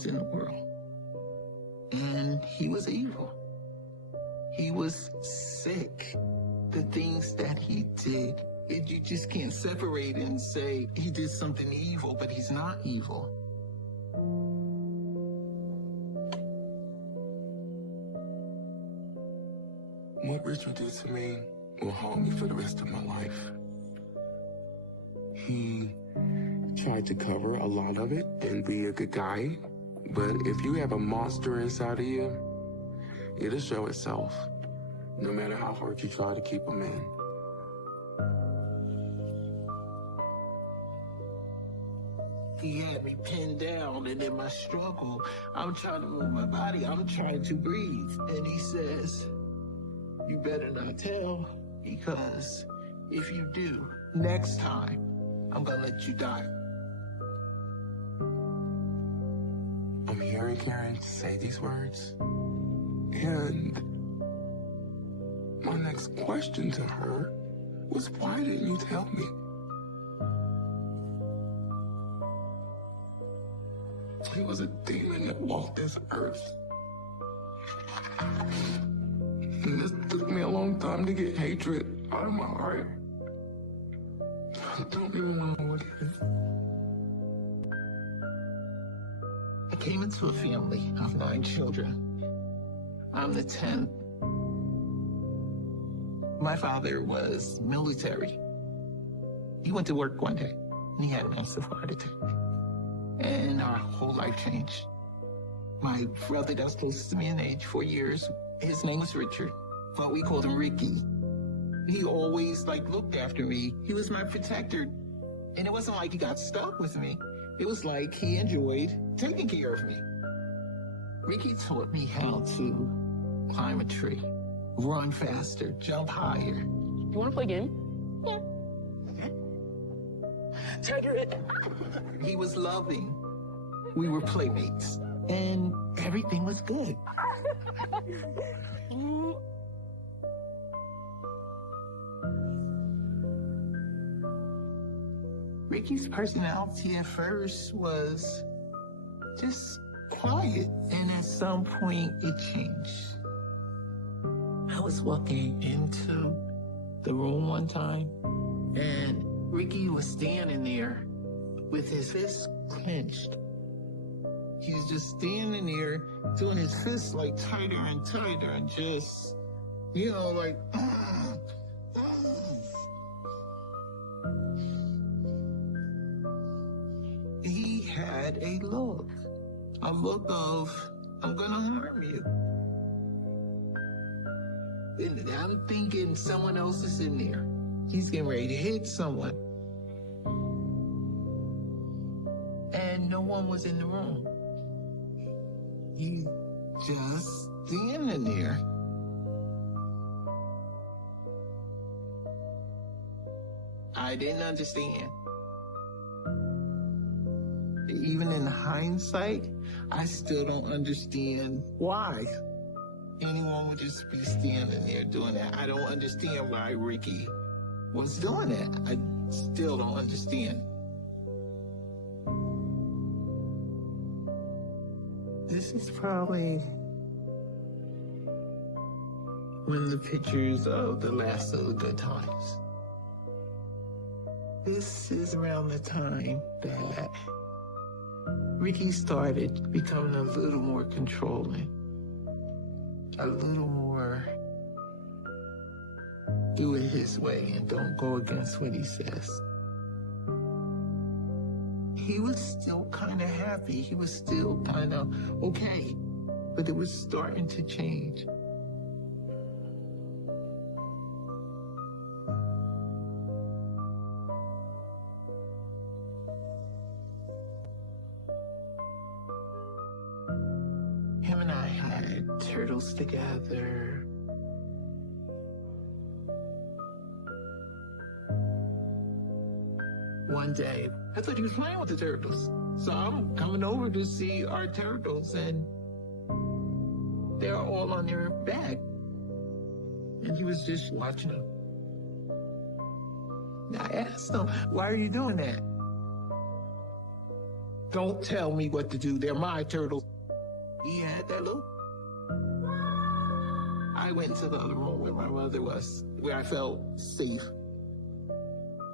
things in the world. And he was evil. He was sick. The things that he did, you just can't separate and say he did something evil, but he's not evil. What Richard did to me will haunt me for the rest of my life. He tried to cover a lot of it and be a good guy, but if you have a monster inside of you, it'll show itself, no matter how hard you try to keep him in. He had me pinned down, and in my struggle, I'm trying to move my body, I'm trying to breathe. And he says, you better not tell, because if you do, next time, I'm gonna let you die. I'm hearing Karen say these words, and my next question to her was, why didn't you tell me? He was a demon that walked this earth. And this took me a long time to get hatred out of my heart. I don't even know what it is. I came into a family of 9 children. I'm the 10th. My father was military. He went to work one day, and he had a massive heart attack. And our whole life changed. My brother that was closest to me in age, 4 years, his name was Richard, but we called him Ricky. He always looked after me. He was my protector. And it wasn't like he got stuck with me. It was like he enjoyed taking care of me. Ricky taught me how to climb a tree, run faster, jump higher. You want to play a game? Yeah. Tiger it. He was loving. We were playmates. And everything was good. Ricky's personality at first was just quiet. And at some point, it changed. I was walking into the room one time, and Ricky was standing there with his fists clenched. He was just standing there doing his fists tighter and tighter and just, He had a look of, I'm gonna harm you. And I'm thinking someone else is in there. He's getting ready to hit someone. And no one was in the room. He's just standing there. I didn't understand. Even in hindsight, I still don't understand why anyone would just be standing there doing that. I don't understand why Ricky was doing that. I still don't understand. This is probably one of the pictures of the last of the good times. This is around the time that Ricky started becoming a little more controlling, a little more do it his way and don't go against what he says. He was still kind of happy. He was still kind of okay, but it was starting to change. Him and I had turtles together. One day, I thought he was playing with the turtles. So I'm coming over to see our turtles, and they're all on their back. And he was just watching them. And I asked him, why are you doing that? Don't tell me what to do. They're my turtles. He had that look. I went into the other room where my mother was, where I felt safe.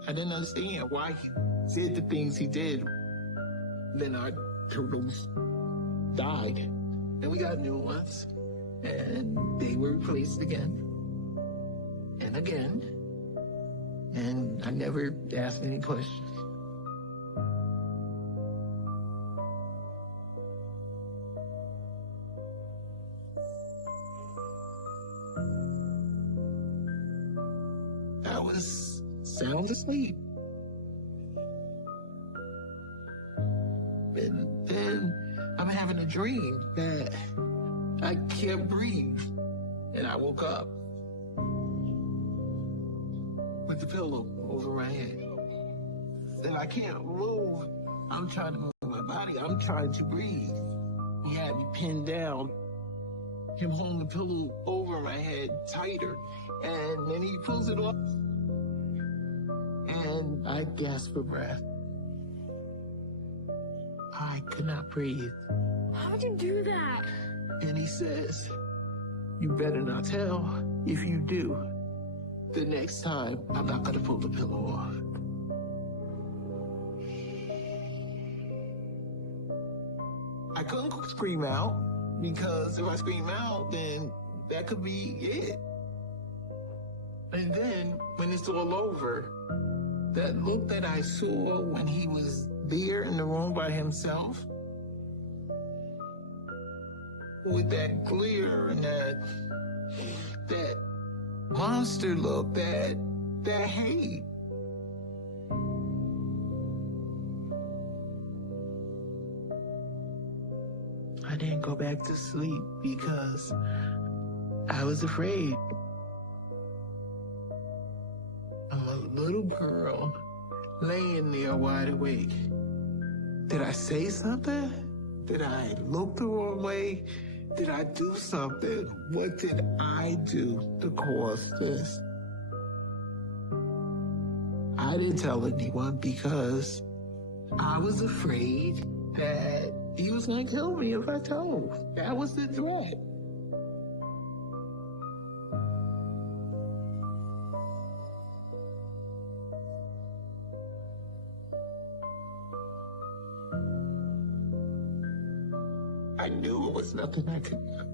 I didn't understand why he did the things he did. Then our turtles died. And we got new ones. And they were replaced again. And again. And I never asked any questions. I was sound asleep. And then I'm having a dream that I can't breathe. And I woke up with the pillow over my head. And I can't move. I'm trying to move my body. I'm trying to breathe. He had me pinned down. Him holding the pillow over my head tighter. And then he pulls it off. And I gasped for breath. I could not breathe. How'd you do that? And he says, you better not tell. If you do, the next time, I'm not gonna pull the pillow off. I couldn't scream out, because if I scream out, then that could be it. And then, when it's all over, that look that I saw when he was there in the room by himself, with that glare and that monster look, that hate. I didn't go back to sleep because I was afraid. I'm a little girl laying there wide awake. Did I say something? Did I look the wrong way? Did I do something? What did I do to cause this? I didn't tell anyone because I was afraid that he was gonna kill me if I told. That was the threat. I knew it was nothing I could do.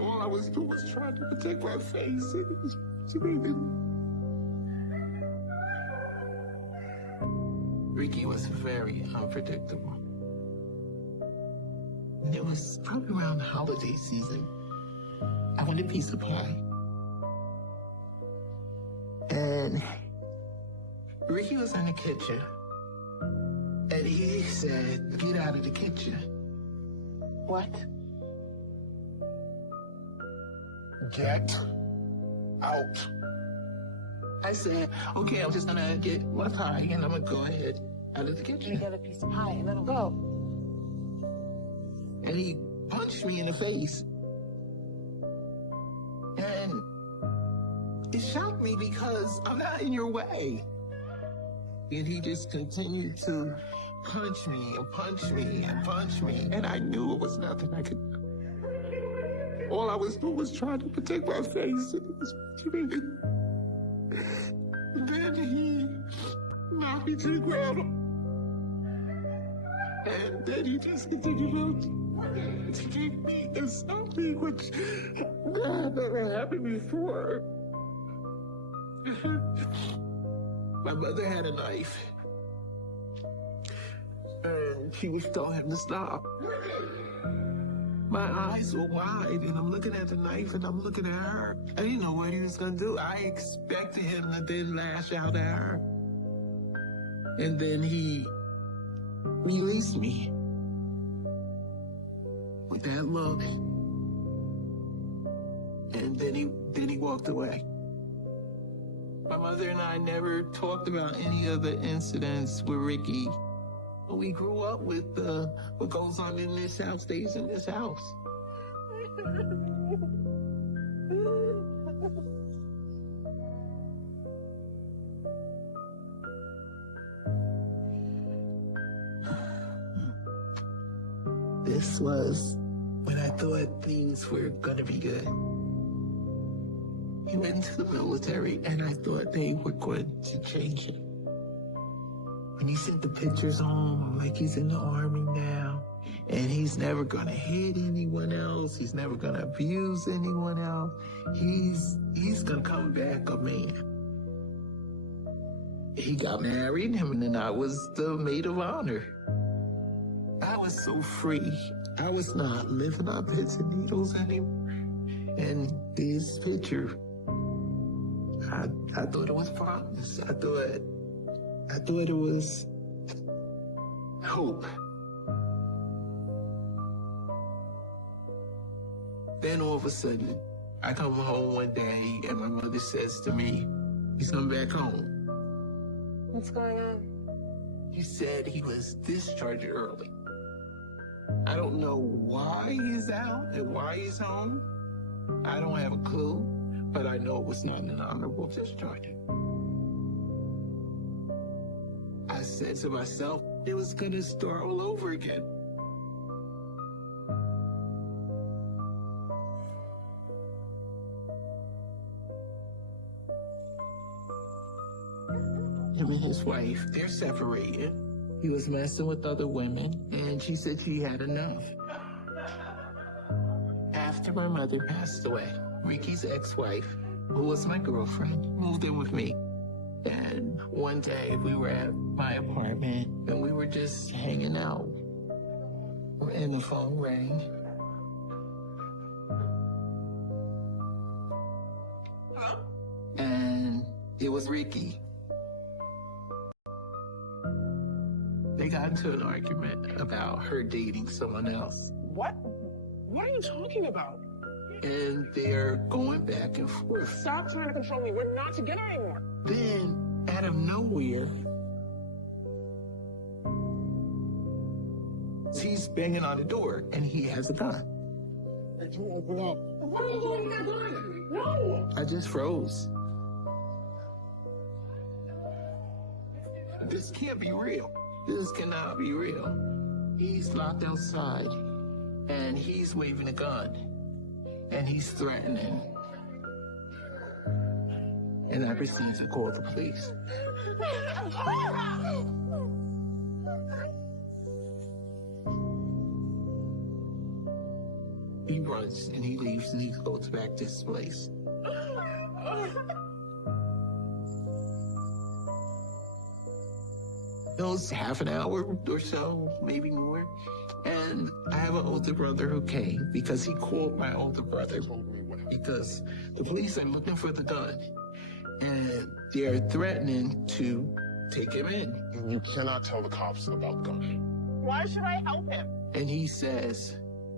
All I was doing was trying to protect my face. Ricky was very unpredictable. And it was probably around the holiday season. I wanted a piece of pie. And Ricky was in the kitchen. And he said, get out of the kitchen. What? Get out. I said, okay, I'm just gonna get my pie and I'm gonna go ahead out of the kitchen. You get a piece of pie and let him go. And he punched me in the face. And it shocked me because I'm not in your way. And he just continued to punch me and punch me and punch me. And I knew it was nothing I could do. All I was doing was trying to protect my face. Then he knocked me to the ground. And then he just continued to kick me and stop me, which never happened before. My mother had a knife. And she was telling him to stop. My eyes were wide, and I'm looking at the knife, and I'm looking at her. I didn't know what he was gonna do. I expected him to then lash out at her. And then he released me with that look. And then he walked away. My mother and I never talked about any of the incidents with Ricky. We grew up with what goes on in this house stays in this house. this was when I thought things were gonna be good. He went into the military, and I thought they were going to change him. When he sent the pictures home, like he's in the army now, and he's never gonna hit anyone else, he's never gonna abuse anyone else, he's gonna come back a man. He got married, him and I was the maid of honor. I was so free. I was not living on pins and needles anymore. And this picture, I thought it was promise. I thought it was hope. Then all of a sudden, I come home one day and my mother says to me, he's coming back home. What's going on? He said he was discharged early. I don't know why he's out and why he's home. I don't have a clue, but I know it was not an honorable discharge. I said to myself, it was gonna start all over again. Him and his wife, they're separated. He was messing with other women, and she said she had enough. After my mother passed away, Ricky's ex-wife, who was my girlfriend, moved in with me. And one day we were at my apartment and we were just hanging out. And the phone rang. And it was Ricky. They got into an argument about her dating someone else. What? What are you talking about? And they're going back and forth. Stop trying to control me. We're not together anymore. Then, out of nowhere, he's banging on the door, and he has a gun. Open up. Why are you doing that gun? No! I just froze. This can't be real. This cannot be real. He's locked outside, and he's waving a gun, and he's threatening. And I proceed to call the police. He runs and he leaves and he goes back to his place. It was half an hour or so, maybe more. And I have an older brother who came because he called my older brother because the police are looking for the gun. And they're threatening to take him in. And you cannot tell the cops about the gun. Why should I help him? And he says,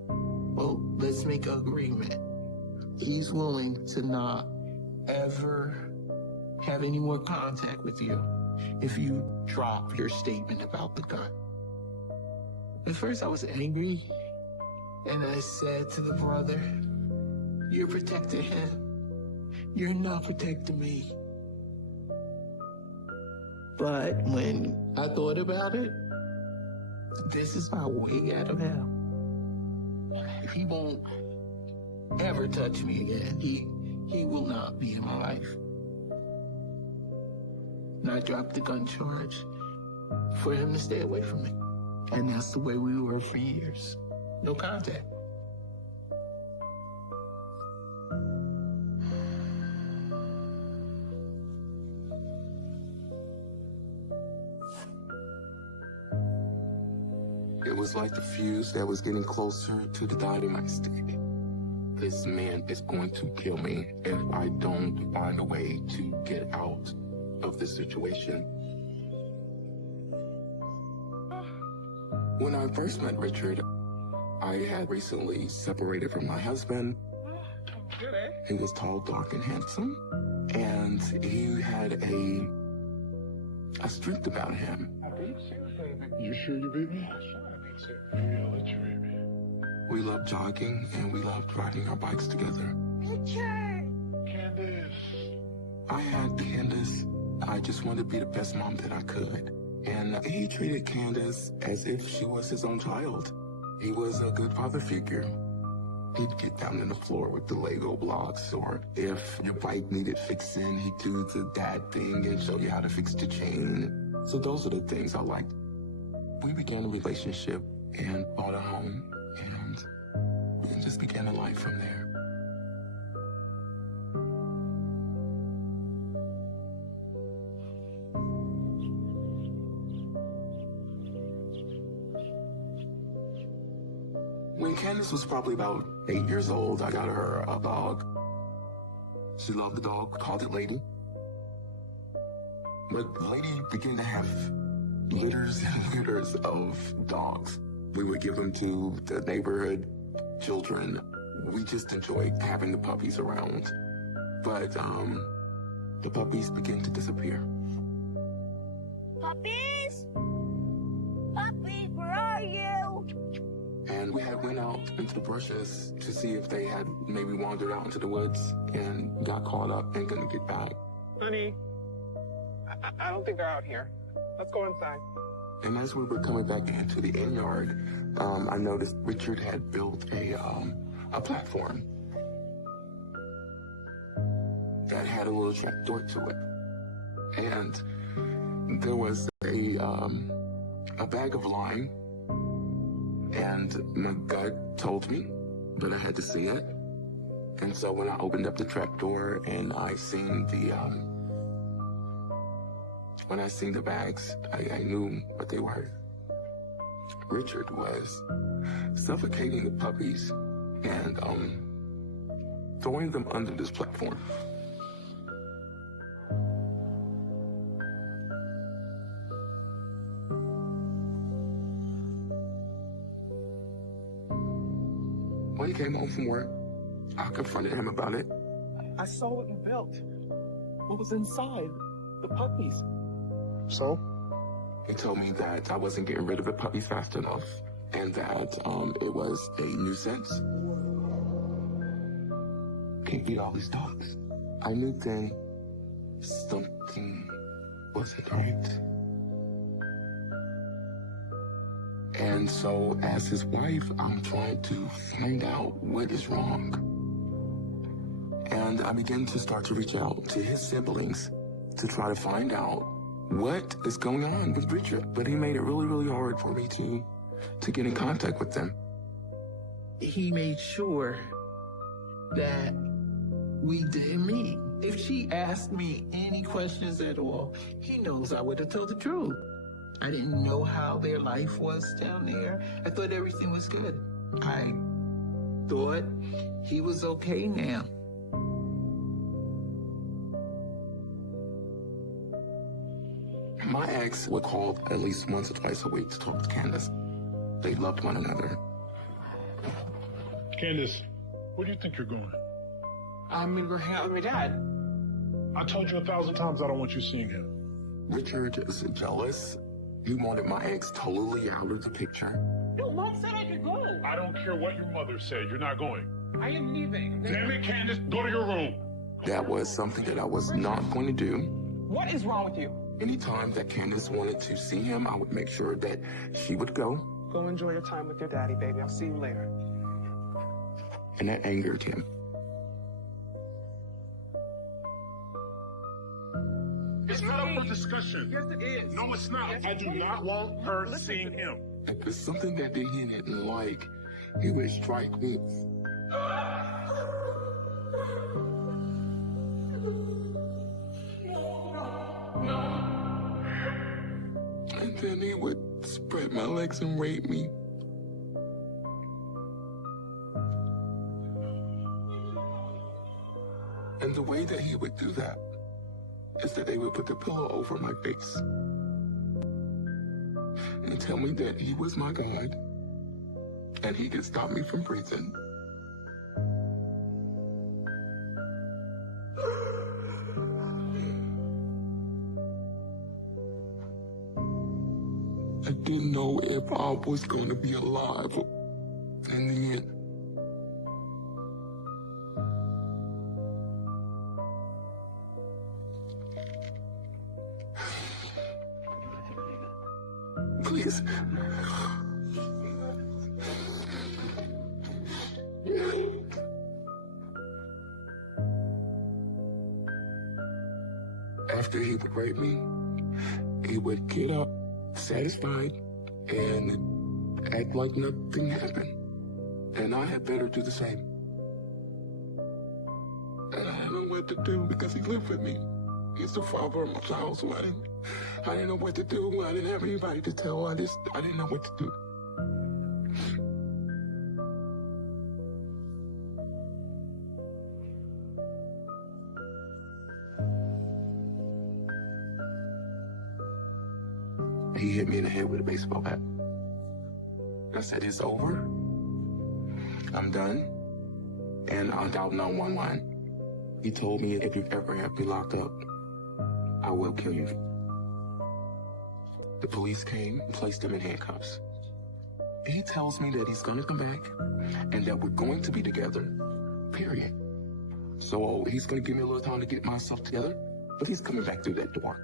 well, let's make an agreement. He's willing to not ever have any more contact with you if you drop your statement about the gun. At first I was angry, and I said to the brother, you're protecting him. You're not protecting me. But when I thought about it, this is my way out of hell. He won't ever touch me again. He will not be in my life. And I dropped the gun charge for him to stay away from me. And that's the way we were for years. No contact. It was like the fuse that was getting closer to the dynamite stick. This man is going to kill me if I don't find a way to get out of this situation. When I first met Richard, I had recently separated from my husband. He was tall, dark, and handsome, and he had a strength about him. You sure you beat me? Yeah, I'll let you beat me. We loved jogging, and we loved riding our bikes together. Richard! Candace. I had Candace. I just wanted to be the best mom that I could. And he treated Candace as if she was his own child. He was a good father figure. He'd get down on the floor with the Lego blocks, or if your bike needed fixing, he'd do the dad thing and show you how to fix the chain. So those are the things I liked. We began a relationship and bought a home, and we just began a life from there. When Candace was probably about 8 years old, I got her a dog. She loved the dog, called it Lady. But Lady began to have litters and litters of dogs. We would give them to the neighborhood children. We just enjoyed having the puppies around. But the puppies began to disappear. Puppies? Puppies, where are you? And we had went out into the bushes to see if they had maybe wandered out into the woods and got caught up and gonna get back. Honey, I don't think they're out here. Let's go inside. And as we were coming back into the inn yard, I noticed Richard had built a platform that had a little trap door to it. And there was a bag of lime. And my gut told me, but I had to see it. And so when I opened up the trap door and I seen the bags, I knew what they were. Richard was suffocating the puppies and throwing them under this platform. When he came home from work, I confronted him about it. I saw what you built. What was inside? The puppies. So? He told me that I wasn't getting rid of the puppies fast enough and that it was a nuisance. Can't feed all these dogs. I knew then something wasn't right. And so, as his wife, I'm trying to find out what is wrong. And I began to start to reach out to his siblings to try to find out what is going on with Richard. But he made it really, really hard for me to get in contact with them. He made sure that we didn't meet. If she asked me any questions at all, he knows I would have told the truth. I didn't know how their life was down there. I thought everything was good. I thought he was okay now. My ex would call at least once or twice a week to talk to Candace. They loved one another. Candace, where do you think you're going? I mean, we're hanging out with my dad. I told you 1,000 times I don't want you seeing him. Richard is jealous. He wanted my ex totally out of the picture. No, Mom said I could go. I don't care what your mother said. You're not going. I am leaving. Damn it, Candace, go to your room. That was something that I was not going to do. What is wrong with you? Anytime that Candace wanted to see him, I would make sure that she would go. Go enjoy your time with your daddy, baby. I'll see you later. And that angered him. It's not up for discussion. Yes, it is. No, it's not. Yes, I do not want her seeing him. If there's something that he didn't like, he would strike me. And then he would spread my legs and rape me. And the way that he would do that is that they would put the pillow over my face and tell me that he was my God and he could stop me from breathing. I didn't know if I was going to be alive in the end. Please. after he would rape me, he would get up satisfied and act like nothing happened. And I had better do the same. And I didn't know what to do because he lived with me. He's the father of my child, so I didn't know what to do. I didn't have anybody to tell. I didn't know what to do. He hit me in the head with a baseball bat. I said, it's over. I'm done. And I dialed 911. He told me, if you ever have me locked up, I will kill you. The police came and placed him in handcuffs. He tells me that he's gonna come back and that we're going to be together, period. So he's gonna give me a little time to get myself together, but he's coming back through that door.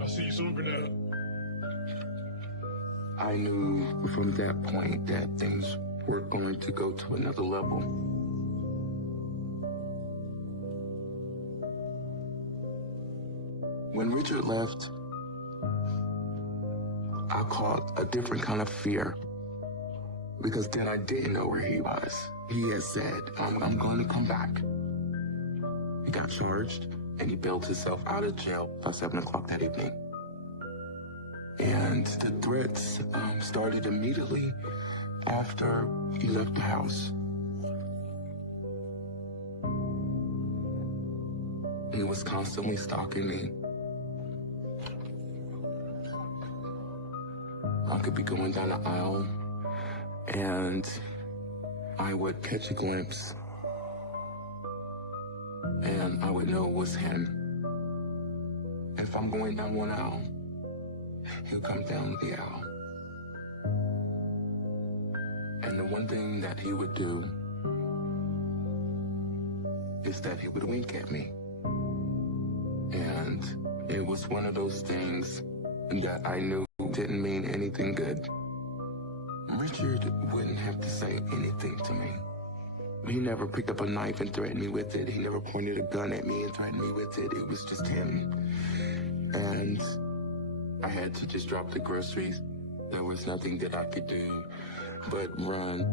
I'll see you soon, Bernard. I knew from that point that things were going to go to another level. When Richard left, I caught a different kind of fear because then I didn't know where he was. He had said, I'm going to come back. He got charged and he bailed himself out of jail by 7 o'clock that evening. And the threats started immediately after he left the house. He was constantly stalking me. I could be going down the aisle and I would catch a glimpse and I would know it was him. If I'm going down one aisle, he'll come down the aisle. And the one thing that he would do is that he would wink at me. And it was one of those things that I knew didn't mean anything good. Richard wouldn't have to say anything to me. He never picked up a knife and threatened me with it. He never pointed a gun at me and threatened me with it. It was just him. And I had to just drop the groceries. There was nothing that I could do but run.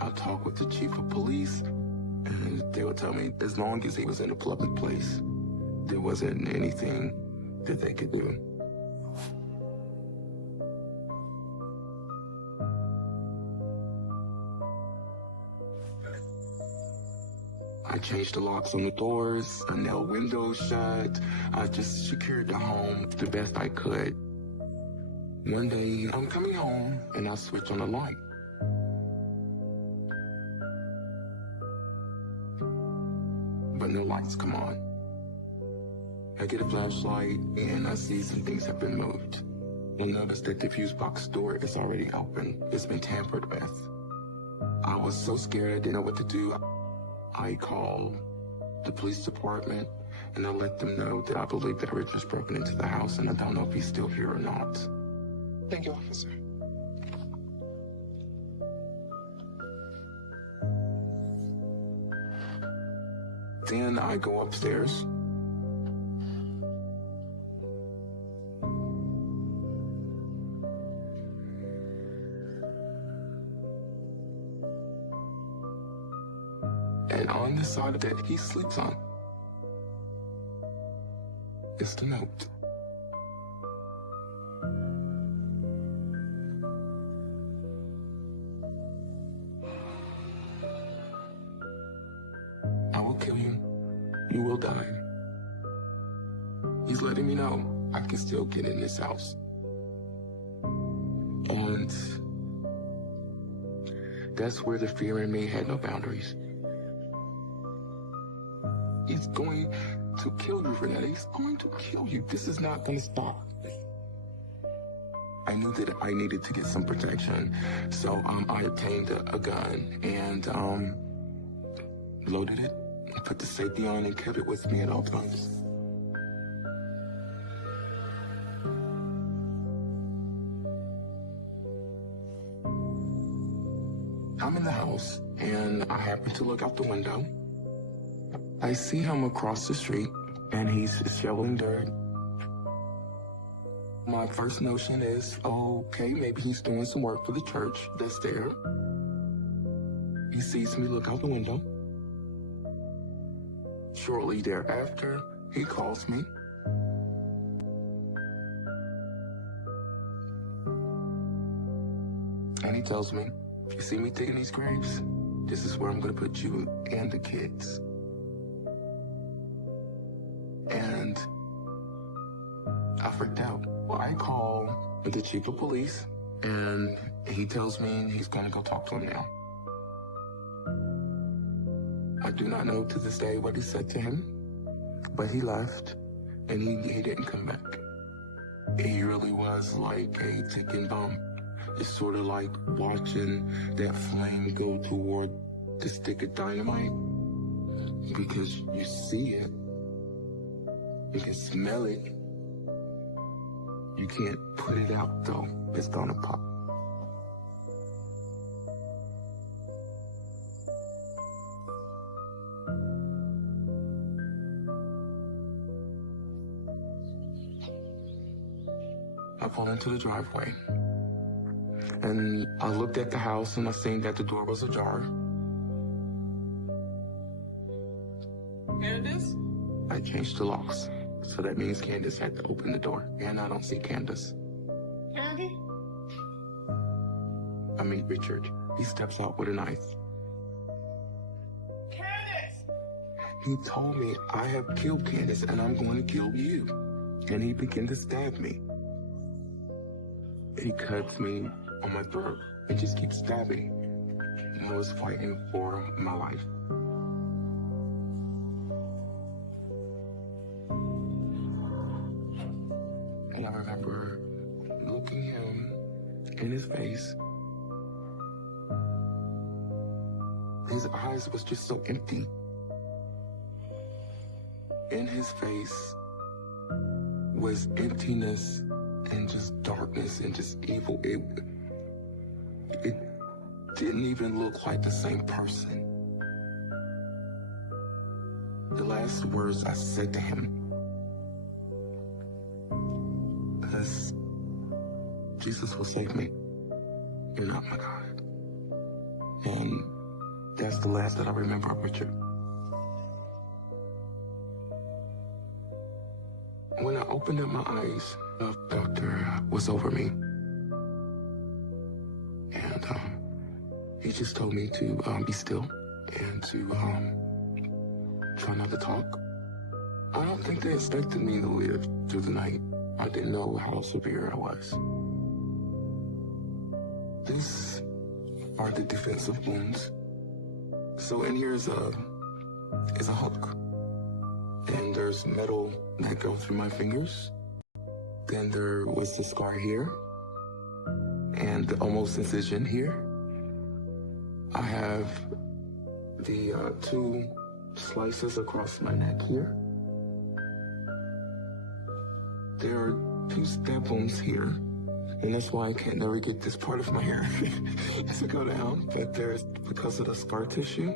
I talked with the chief of police, and they would tell me as long as he was in a public place, there wasn't anything that they could do. I changed the locks on the doors, I nailed windows shut. I just secured the home the best I could. One day, I'm coming home and I switch on the light. But no lights come on. I get a flashlight and I see some things have been moved. I notice that the fuse box door is already open. It's been tampered with. I was so scared I didn't know what to do. I called the police department and I let them know that I believe that Richard's broken into the house and I don't know if he's still here or not. Thank you, officer. Then I go upstairs. And on the side of that he sleeps on is the note. I will kill you. You will die. He's letting me know I can still get in this house. And that's where the fear in me had no boundaries. He's going to kill you, Renetta. He's going to kill you. This is not going to stop. I knew that I needed to get some protection, so I obtained a gun and loaded it, put the safety on, and kept it with me at all times. I'm in the house, and I happen to look out the window, I see him across the street, and he's shoveling dirt. My first notion is, okay, maybe he's doing some work for the church that's there. He sees me look out the window. Shortly thereafter, he calls me. And he tells me, if you see me digging these graves, this is where I'm going to put you and the kids. And I freaked out. Well, I call the chief of police, and he tells me he's going to go talk to him now. I do not know to this day what he said to him, but he left, and he didn't come back. He really was like a ticking bomb. It's sort of like watching that flame go toward the stick of dynamite, because you see it, you can smell it. You can't put it out though, it's gonna pop. I pulled into the driveway, and I looked at the house, and I seen that the door was ajar. Candace? I changed the locks, so that means Candace had to open the door, and I don't see Candace. Daddy? I meet Richard. He steps out with a knife. Candace! He told me, I have killed Candace, and I'm going to kill you. And he began to stab me. He cuts me on my throat and just keeps stabbing. I was fighting for my life. And I remember looking him in his face. His eyes was just so empty. In his face was emptiness and just darkness and just evil. It didn't even look like the same person. The last words I said to him was, Jesus will save me. You're not my God. And that's the last that I remember of Richard. When I opened up my eyes, the doctor was over me. And he just told me to be still and to try not to talk. I don't think they expected me to live through the night. I didn't know how severe I was. These are the defensive wounds. So in here is a hook. And there's metal that goes through my fingers. Then there was the scar here. And the almost incision here. I have the 2 slices across my neck here. There are 2 stab wounds here. And that's why I can't never get this part of my hair to go down. But there's, because of the scar tissue,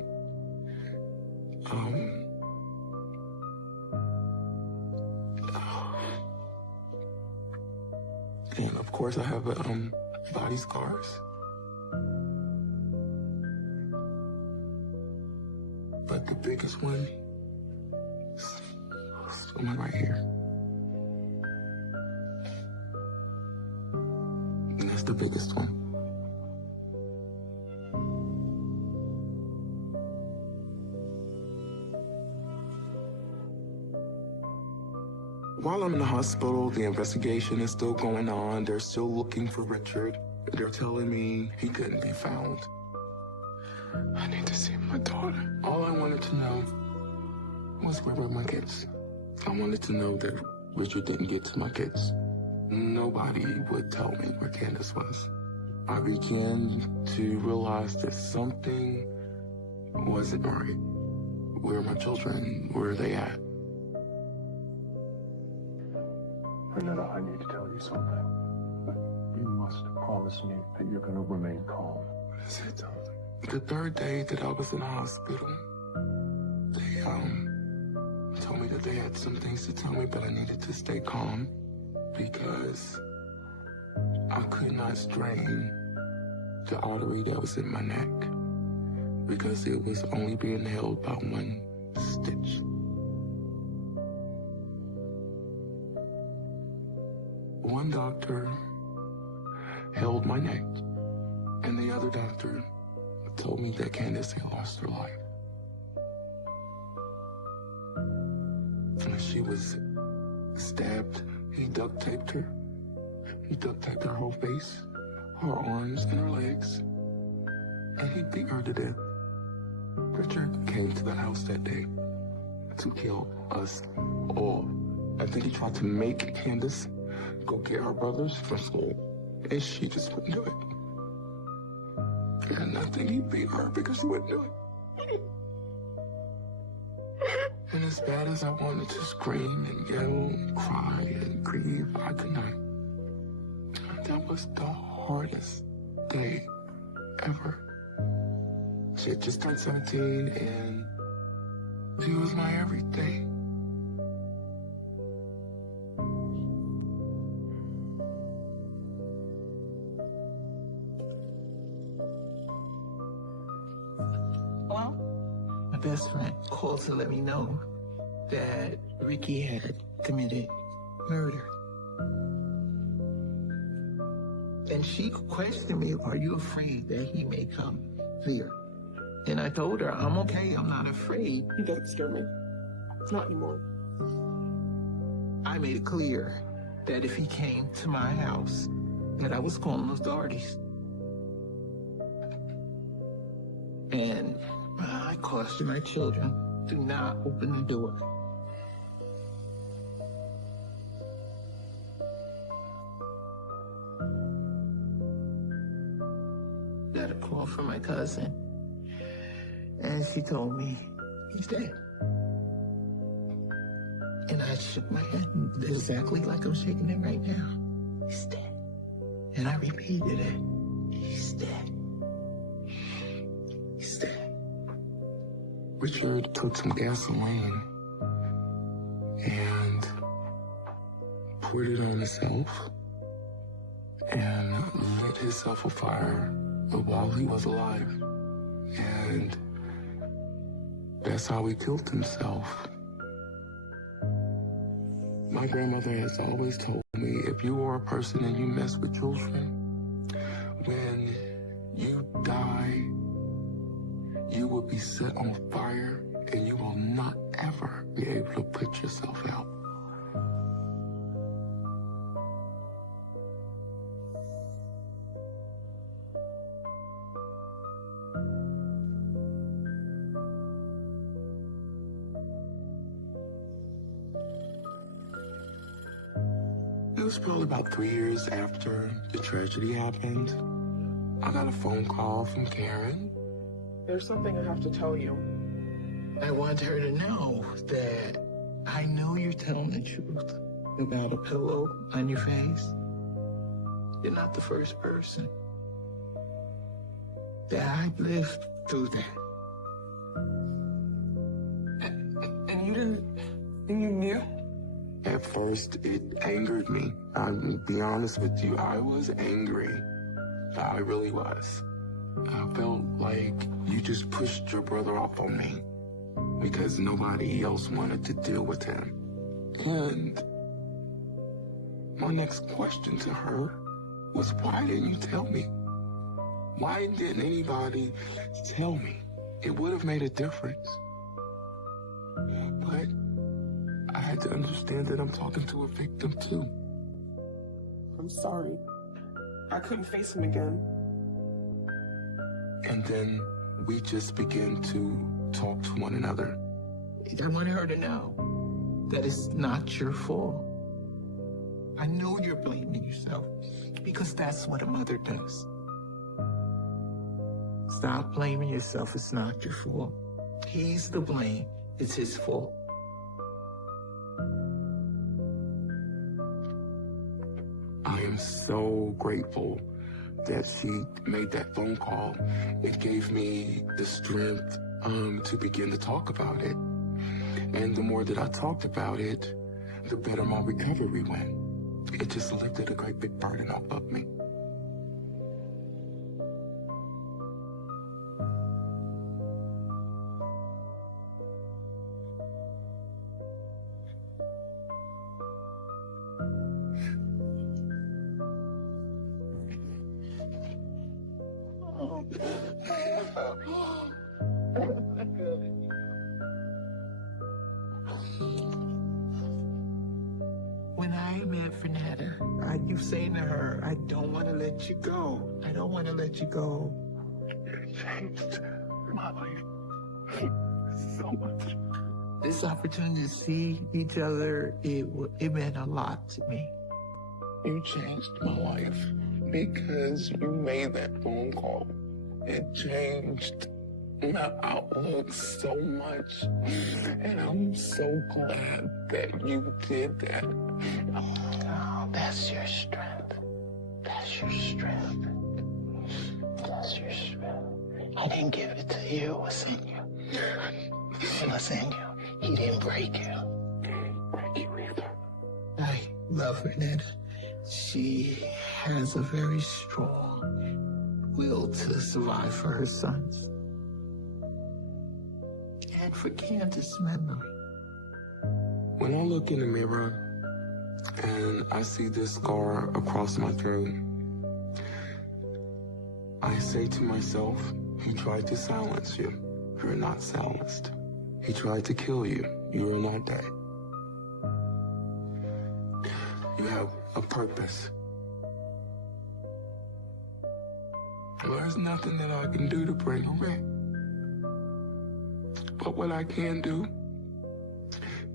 and of course I have body scars. But the biggest one is on my right here. And that's the biggest one. While I'm in the hospital, the investigation is still going on. They're still looking for Richard. They're telling me he couldn't be found. I need to see my daughter. All I wanted to know was where were my kids. I wanted to know that Richard didn't get to my kids. Nobody would tell me where Candace was. I began to realize that something wasn't right. Where are my children? Where are they at? Renetta, I need to tell you something. But you must promise me that you're going to remain calm. What is it? The 3rd day that I was in the hospital, told me that they had some things to tell me, but I needed to stay calm because I could not strain the artery that was in my neck because it was only being held by one stitch. One doctor held my neck, and the other doctor told me that Candace had lost her life. And she was stabbed. He duct taped her. He duct taped her whole face, her arms, and her legs. And he beat her to death. Richard came to the house that day to kill us all. I think he tried to make Candace go get her brothers from school, and she just wouldn't do it. And I think he beat her because she wouldn't do it. And as bad as I wanted to scream and yell and cry and grieve, I could not. That was the hardest day ever. She had just turned 17 and she was my everything. Well, my best friend called to let me know that Ricky had committed murder. And she questioned me, are you afraid that he may come here? And I told her, I'm okay, I'm not afraid. He doesn't scare me. Not anymore. I made it clear that if he came to my house, that I was calling the authorities. And I cautioned my children, do not open the door. Got a call from my cousin, and she told me he's dead. And I shook my head exactly like I'm shaking it right now. He's dead. And I repeated it. He's dead. He's dead. Richard took some gasoline and poured it on himself and lit himself afire while he was alive. And that's how he killed himself. My grandmother has always told me, if you are a person and you mess with children, when you die, you will be set on fire and you will not ever be able to put yourself out. It was probably about 3 years after the tragedy happened. I got a phone call from Karen. There's something I have to tell you. I want her to know that I know you're telling the truth about a pillow on your face. You're not the first person. That I've lived through that. And you didn't... And you knew? At first, it angered me. I'll be honest with you, I was angry. I really was. I felt like you just pushed your brother off on me because nobody else wanted to deal with him. And my next question to her was, why didn't you tell me? Why didn't anybody tell me? It would have made a difference. But I had to understand that I'm talking to a victim too. I'm sorry. I couldn't face him again. And then we just began to talk to one another. I want her to know that it's not your fault. I know you're blaming yourself because that's what a mother does. Stop blaming yourself. It's not your fault. He's the blame. It's his fault. I am so grateful that she made that phone call. It gave me the strength to begin to talk about it. And the more that I talked about it, the better my recovery went. It just lifted a great big burden off of me. When I met Fernanda, I keep saying to her, I don't want to let you go. I don't want to let you go. It changed my life so much. This opportunity to see each other, it meant a lot to me. You changed my life because you made that phone call. It changed my outlook so much. And I'm so glad that you did that. Oh, that's your strength. That's your strength. That's your strength. I didn't give it to you. It was in you. It was in you. He didn't break you. Break you either. I love Fernanda. She has a very strong will to survive for her sons. And for Candace's memory. When I look in the mirror and I see this scar across my throat, I say to myself, he tried to silence you. You're not silenced. He tried to kill you. You are not dead. You have a purpose. There's nothing that I can do to bring her back. But what I can do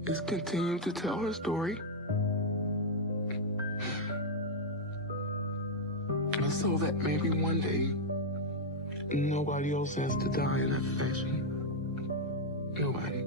is continue to tell her story. So that maybe one day, nobody else has to die in that fashion. Nobody.